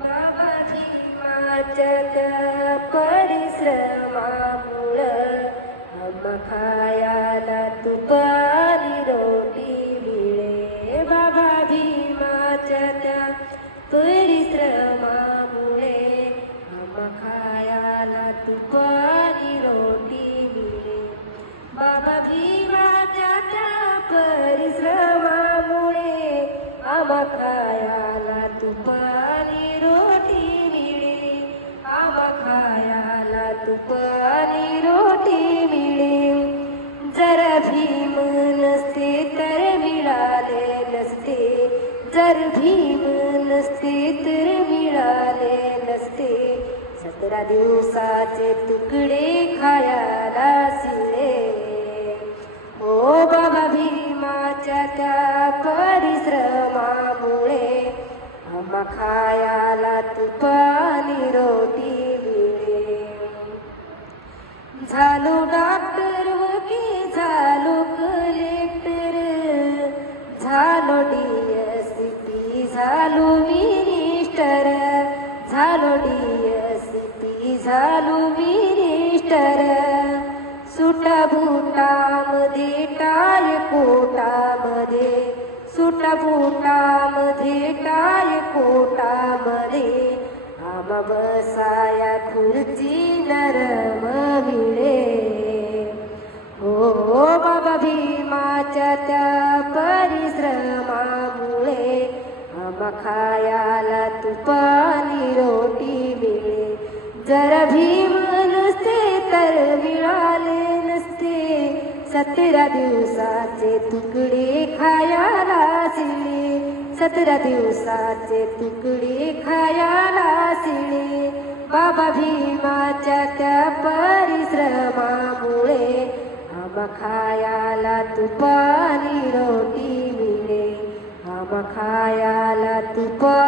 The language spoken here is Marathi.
बाबाजी माझ्या परिश्रमामुळं आम्हा खायाला तुपारी रोटी मिळे. बाबाजी माझ्या परिश्रमामुळे आम्हा खायाला तुपारी रोटी मिळे. बाबा भीमाच्या परिश्रमामुळे आम्हा खायाला तुपारी रोटी मिळे. आम्हा खायाला तुपारी रोटी मिळे. जर भीम नसते तर मिळाले नसते. जर भीम नसते तर मिळाले नसते. 17 दिवसाचे तुकडे खायाला शिळे. ओ बाबा भीमाच्या त्या परिश्रमामुळे आम्हा खायाला तुपानी रोटी मिळे. झालो डॉक्टर वकील झालो कलेक्टर झालो DSP झालो मिनिस्टर. झालो DSP झालो मिनिस्टर. सुटा बुटामध्ये टाय कोटामध्ये. सुटा बुटामध्ये टाय कोटामध्ये आम्हा बसाया खुर्ची नरम मिळे. हो बाबा भीमाच्या त्या परिश्रमामुळे आम्हा खायाला तुपानी रोटी मिळे. जर भीम नसते तर मिळाले नसते. 17 दिवसाचे तुकडे खायाला शिळे. 17 दिवसाचे तुकडे खायाला शिळे. बाबा भीमाच्या त्या परिश्रमामुळे आम्हा खायाला तुपानी रोटी मिळे. आम्हा खायाला तुपा